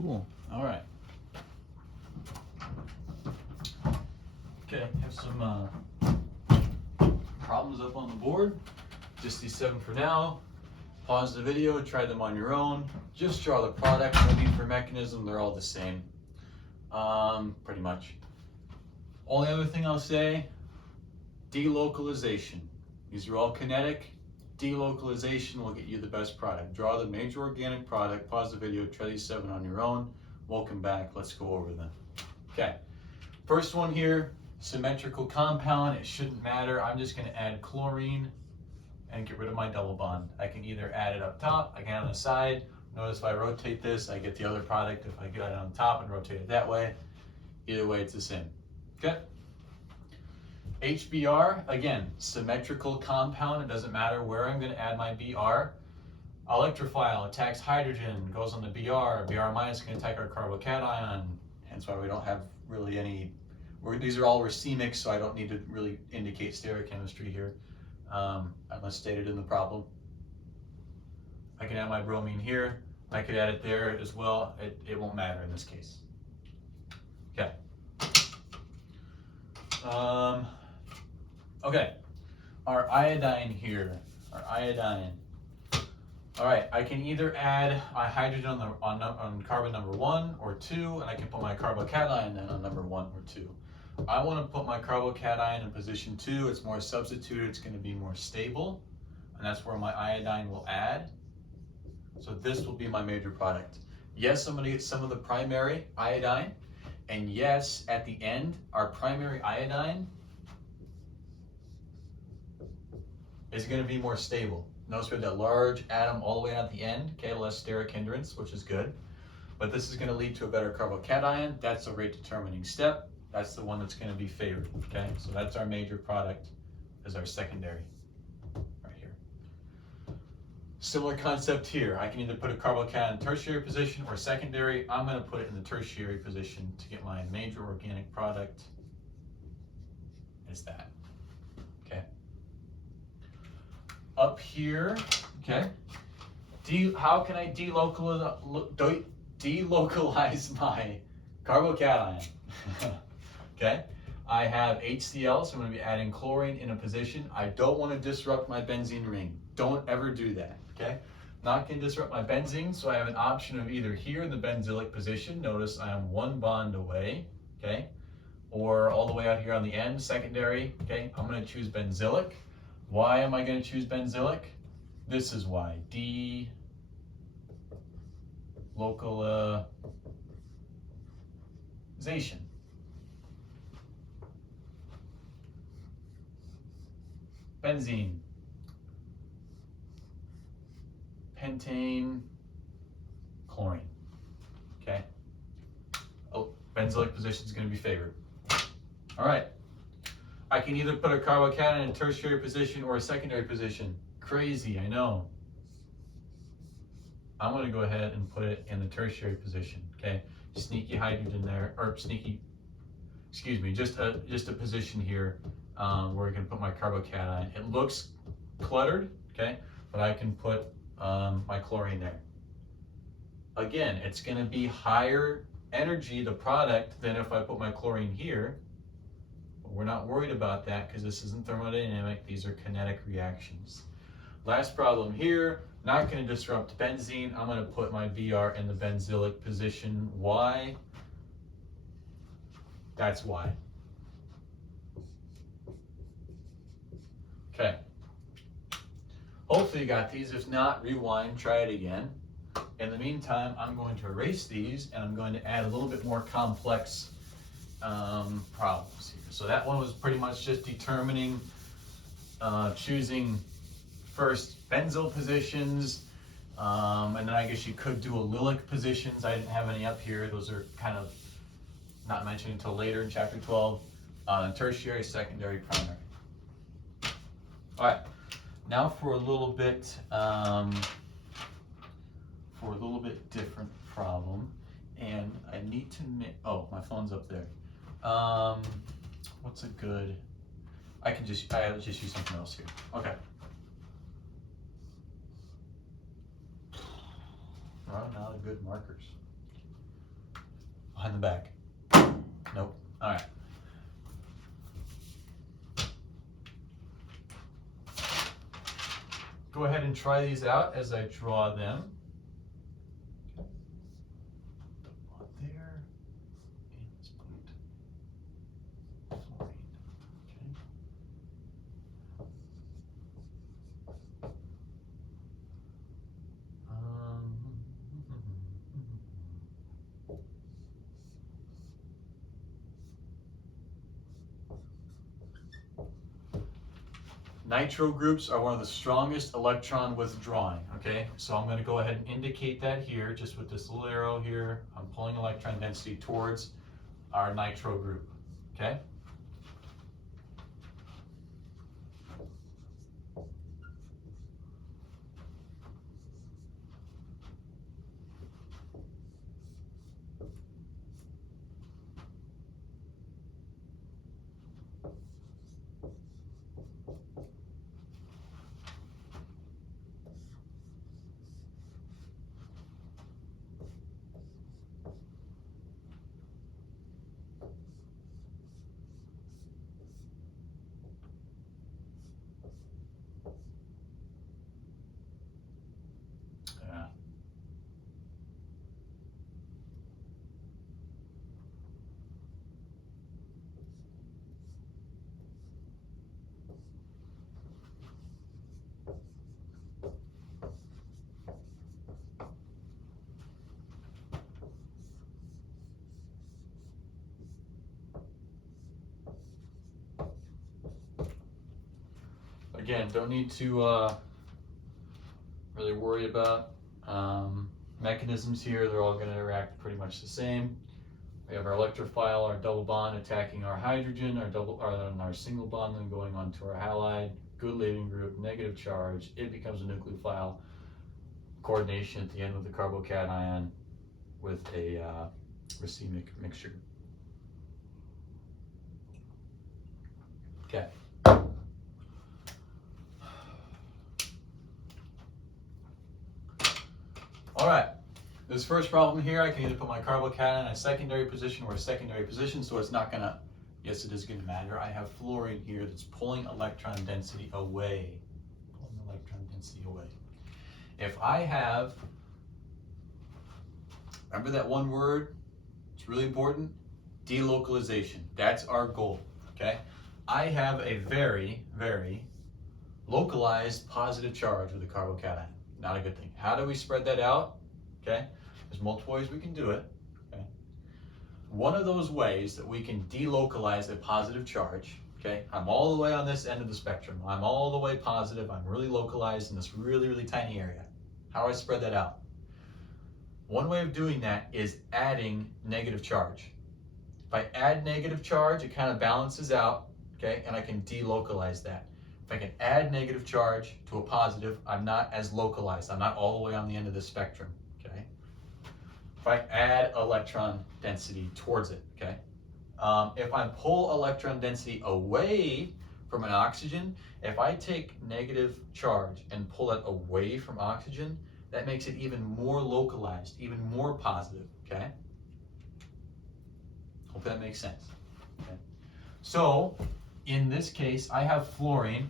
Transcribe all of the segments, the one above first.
Cool. All right. Okay, have some problems up on the board. Just these 7 for now. Pause the video, try them on your own. Just draw the product, no need for mechanism, they're all the same. Pretty much. Only other thing I'll say, delocalization. These are all kinetic. Delocalization will get you the best product. Draw the major organic product, pause the video, try these 7 on your own. Welcome back, let's go over them. Okay, first one here, symmetrical compound. It shouldn't matter. I'm just gonna add chlorine and get rid of my double bond. I can either add it up top, I can add it on the side. Notice if I rotate this, I get the other product. If I get it on top and rotate it that way, either way it's the same. Okay. HBr, again, symmetrical compound. It doesn't matter where I'm going to add my Br. Electrophile attacks hydrogen, goes on the Br. Br minus can attack our carbocation. Hence why we don't have really any, these are all racemic, so I don't need to really indicate stereochemistry here, unless stated in the problem. I can add my bromine here. I could add it there as well. It won't matter in this case. Okay. Okay, our iodine here, our iodine. All right, I can either add my hydrogen on carbon number 1 or 2, and I can put my carbocation then on number 1 or 2. I want to put my carbocation in position 2. It's more substituted, it's going to be more stable, and that's where my iodine will add. So this will be my major product. Yes, I'm going to get some of the primary iodine, and yes, at the end, our primary iodine is going to be more stable. Notice we have that large atom all the way at the end, okay, less steric hindrance, which is good. But this is going to lead to a better carbocation. That's a rate determining step. That's the one that's going to be favored, okay? So that's our major product as our secondary, right here. Similar concept here. I can either put a carbocation in tertiary position or secondary. I'm going to put it in the tertiary position to get my major organic product is that, okay? Up here, okay, how can I delocalize my carbocation? Okay, I have HCl, so I'm going to be adding chlorine in a position. I don't want to disrupt my benzene ring. Don't ever do that, okay? Not going to disrupt my benzene, so I have an option of either here in the benzylic position. Notice I am 1 bond away, okay? Or all the way out here on the end, secondary, okay? I'm going to choose benzylic. Why am I going to choose benzylic? This is why. Delocalization. Benzene. Pentane. Chlorine. Okay. Oh, benzylic position is going to be favored. All right. I can either put a carbocation in a tertiary position or a secondary position. Crazy, I know. I'm going to go ahead and put it in the tertiary position, okay? Sneaky hydrogen there, or sneaky, excuse me, just a position here where I can put my carbocation. It looks cluttered, okay? But I can put my chlorine there. Again, it's going to be higher energy, the product, than if I put my chlorine here. We're not worried about that because this isn't thermodynamic. These are kinetic reactions. Last problem here, not going to disrupt benzene. I'm going to put my Br in the benzylic position. Why? That's why. Okay. Hopefully you got these. If not, rewind, try it again. In the meantime, I'm going to erase these and I'm going to add a little bit more complex problems here. So that one was pretty much just determining, choosing first benzyl positions, and then I guess you could do allylic positions. I didn't have any up here. Those are kind of not mentioned until later in chapter 12. Tertiary, secondary, primary. All right, now for a little bit different problem, and I need to make, oh, my phone's up there. What's a good, I just use something else here. Okay. Run out of good markers. behind the back. Nope. All right. Go ahead and try these out as I draw them. Put there, and let's put fluorine. Okay. Nitro groups are one of the strongest electron withdrawing, okay? So I'm gonna go ahead and indicate that here, just with this little arrow here. I'm pulling electron density towards our nitro group, okay? Yeah. Again, don't need to really worry about mechanisms here. They're all going to react pretty much the same. We have our electrophile, our double bond attacking our hydrogen, our single bond then going on to our halide. Good leaving group, negative charge. It becomes a nucleophile. Coordination at the end with the carbocation with a racemic mixture. Okay. All right, this first problem here, I can either put my carbocation in a secondary position or a secondary position, so it's not gonna, yes, it is gonna matter. I have fluorine here that's pulling electron density away. If I have, remember that one word, it's really important, delocalization. That's our goal, okay? I have a very, very localized positive charge with a carbocation. Not a good thing. How do we spread that out? Okay, there's multiple ways we can do it. Okay, one of those ways that we can delocalize a positive charge. Okay, I'm all the way on this end of the spectrum. I'm all the way positive. I'm really localized in this really, really tiny area. How do I spread that out? One way of doing that is adding negative charge. If I add negative charge, it kind of balances out. Okay, and I can delocalize that. If I can add negative charge to a positive, I'm not as localized. I'm not all the way on the end of the spectrum, okay? If I add electron density towards it, okay? If I pull electron density away from an oxygen, if I take negative charge and pull it away from oxygen, that makes it even more localized, even more positive, okay? Hope that makes sense, okay? So, in this case, I have fluorine.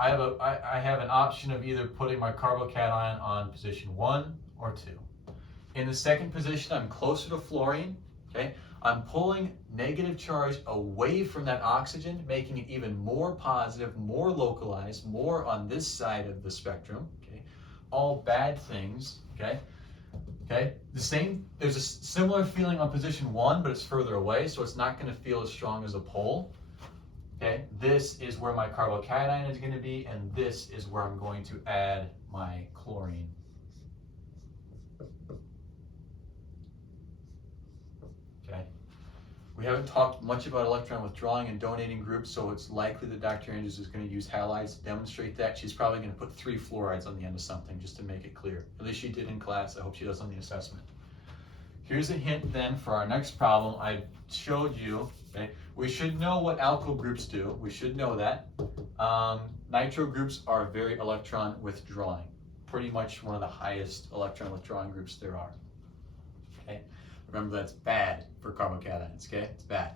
I have an option of either putting my carbocation on position 1 or 2. In the second position, I'm closer to fluorine, okay? I'm pulling negative charge away from that oxygen, making it even more positive, more localized, more on this side of the spectrum, okay? All bad things, okay? Okay, there's a similar feeling on position 1, but it's further away, so it's not gonna feel as strong as a pull. Okay, this is where my carbocation is going to be, and this is where I'm going to add my chlorine. Okay, we haven't talked much about electron withdrawing and donating groups, so it's likely that Dr. Andrews is going to use halides to demonstrate that. She's probably going to put 3 fluorides on the end of something just to make it clear. At least she did in class. I hope she does on the assessment. Here's a hint then for our next problem. I showed you, okay, we should know what alkyl groups do. We should know that. Nitro groups are very electron withdrawing. Pretty much one of the highest electron withdrawing groups there are. Okay. Remember, that's bad for carbocations, okay? It's bad.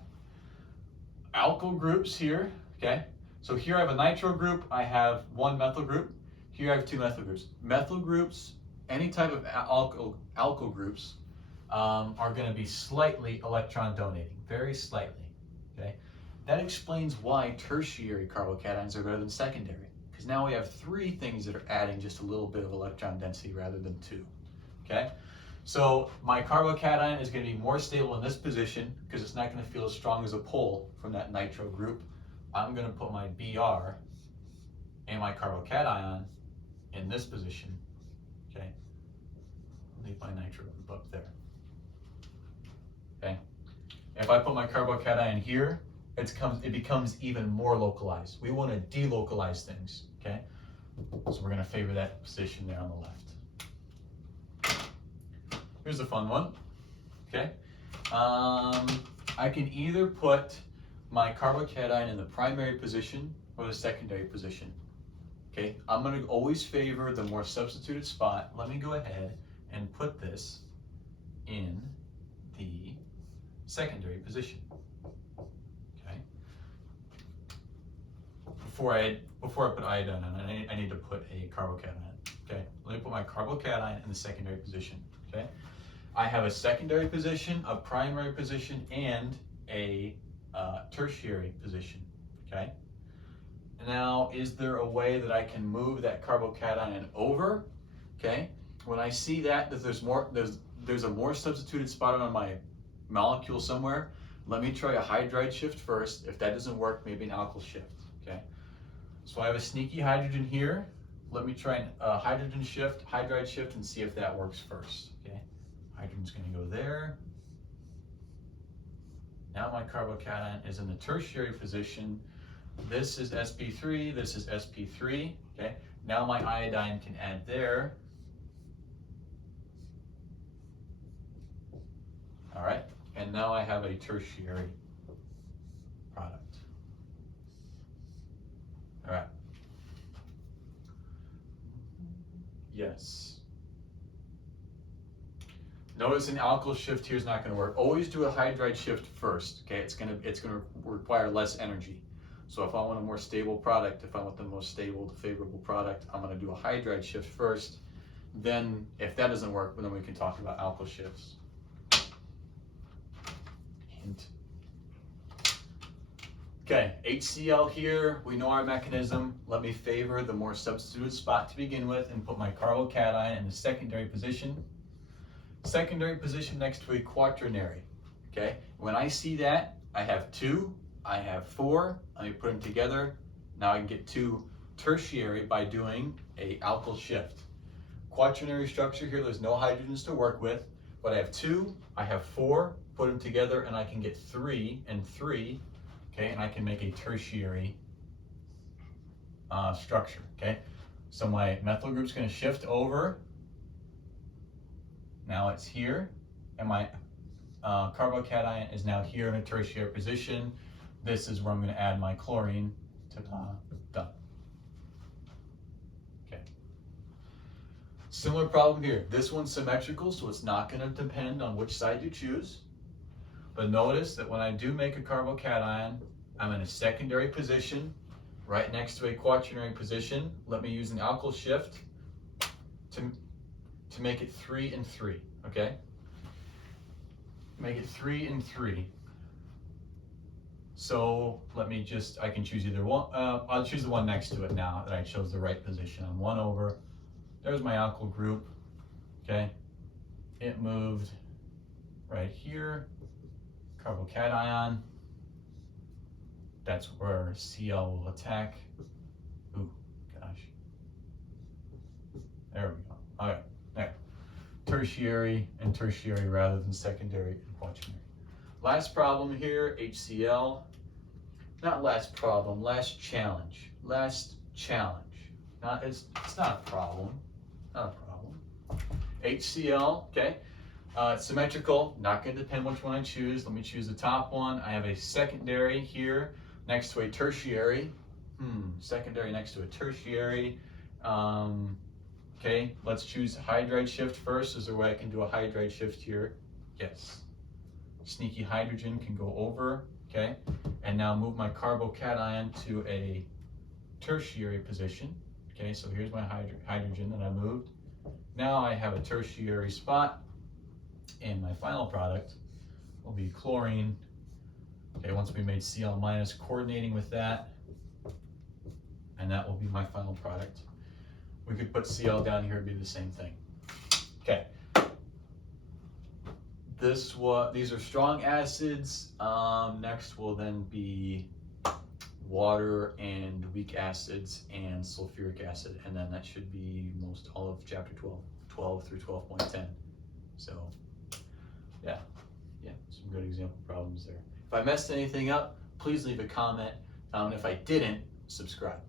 Alkyl groups here, okay? So here I have a nitro group, I have one methyl group. Here I have two methyl groups. Methyl groups, any type of alkyl groups, are going to be slightly electron donating, very slightly, okay? That explains why tertiary carbocations are better than secondary, because now we have three things that are adding just a little bit of electron density rather than two, okay? So my carbocation is going to be more stable in this position because it's not going to feel as strong as a pull from that nitro group. I'm going to put my Br and my carbocation in this position, okay? Leave my nitro group up there, okay? If I put my carbocation here, it becomes even more localized. We want to delocalize things, okay? So we're going to favor that position there on the left. Here's a fun one, okay? I can either put my carbocation in the primary position or the secondary position, okay? I'm gonna always favor the more substituted spot. Let me go ahead and put this in the secondary position, okay? Before I put iodine in, I need to put a carbocation in, okay? Let me put my carbocation in the secondary position, okay? I have a secondary position, a primary position, and a tertiary position, okay? Now, is there a way that I can move that carbocation over, okay? When I see that there's a more substituted spot on my molecule somewhere, let me try a hydride shift first. If that doesn't work, maybe an alkyl shift, okay? So I have a sneaky hydrogen here. Let me try a hydrogen shift, hydride shift, and see if that works first, okay? Hydrogen's going to go there. Now my carbocation is in the tertiary position. This is sp3, this is sp3, okay? Now my iodine can add there. All right, and now I have a tertiary product. All right. Yes. Notice an alkyl shift here is not going to work. Always do a hydride shift first, okay? It's going to require less energy. So if I want a more stable product, if I want the most stable, the favorable product, I'm going to do a hydride shift first. Then, if that doesn't work, then we can talk about alkyl shifts. Hint. Okay, HCl here, we know our mechanism. Let me favor the more substituted spot to begin with and put my carbocation in the secondary position. Secondary position next to a quaternary, okay? When I see that, I have 2, I have 4, let me put them together. Now I can get 2 tertiary by doing a alkyl shift. Quaternary structure here, there's no hydrogens to work with, but I have 2, I have 4, put them together, and I can get 3 and 3, okay? And I can make a tertiary structure, okay? So my methyl group's gonna shift over. Now it's here, and my carbocation is now here in a tertiary position. This is where I'm going to add my chlorine. Done. Okay. Similar problem here. This one's symmetrical, so it's not going to depend on which side you choose. But notice that when I do make a carbocation, I'm in a secondary position, right next to a quaternary position. Let me use an alkyl shift to make it 3 and 3, okay? Make it 3 and 3. So let me I can choose either one. I'll choose the one next to it now that I chose the right position. I'm 1 over. There's my alkyl group, okay? It moved right here, carbocation. That's where Cl will attack. Ooh, gosh. There we go, okay. There. Tertiary and tertiary rather than secondary and quaternary. Last problem here, HCl. Not last problem, last challenge. Last challenge. It's not a problem. Not a problem. HCl, okay. Symmetrical, not going to depend which one I choose. Let me choose the top one. I have a secondary here next to a tertiary. Secondary next to a tertiary. Okay, let's choose hydride shift first. Is there a way I can do a hydride shift here? Yes. Sneaky hydrogen can go over, okay? And now move my carbocation to a tertiary position. Okay, so here's my hydrogen that I moved. Now I have a tertiary spot, and my final product will be chlorine. Okay, once we made Cl minus, coordinating with that, and that will be my final product. We could put Cl down here, it'd be the same thing. Okay. These are strong acids. Next will then be water and weak acids and sulfuric acid, and then that should be most all of chapter 12 through 12.10. So yeah, some good example problems there. If I messed anything up, please leave a comment. If I didn't, subscribe.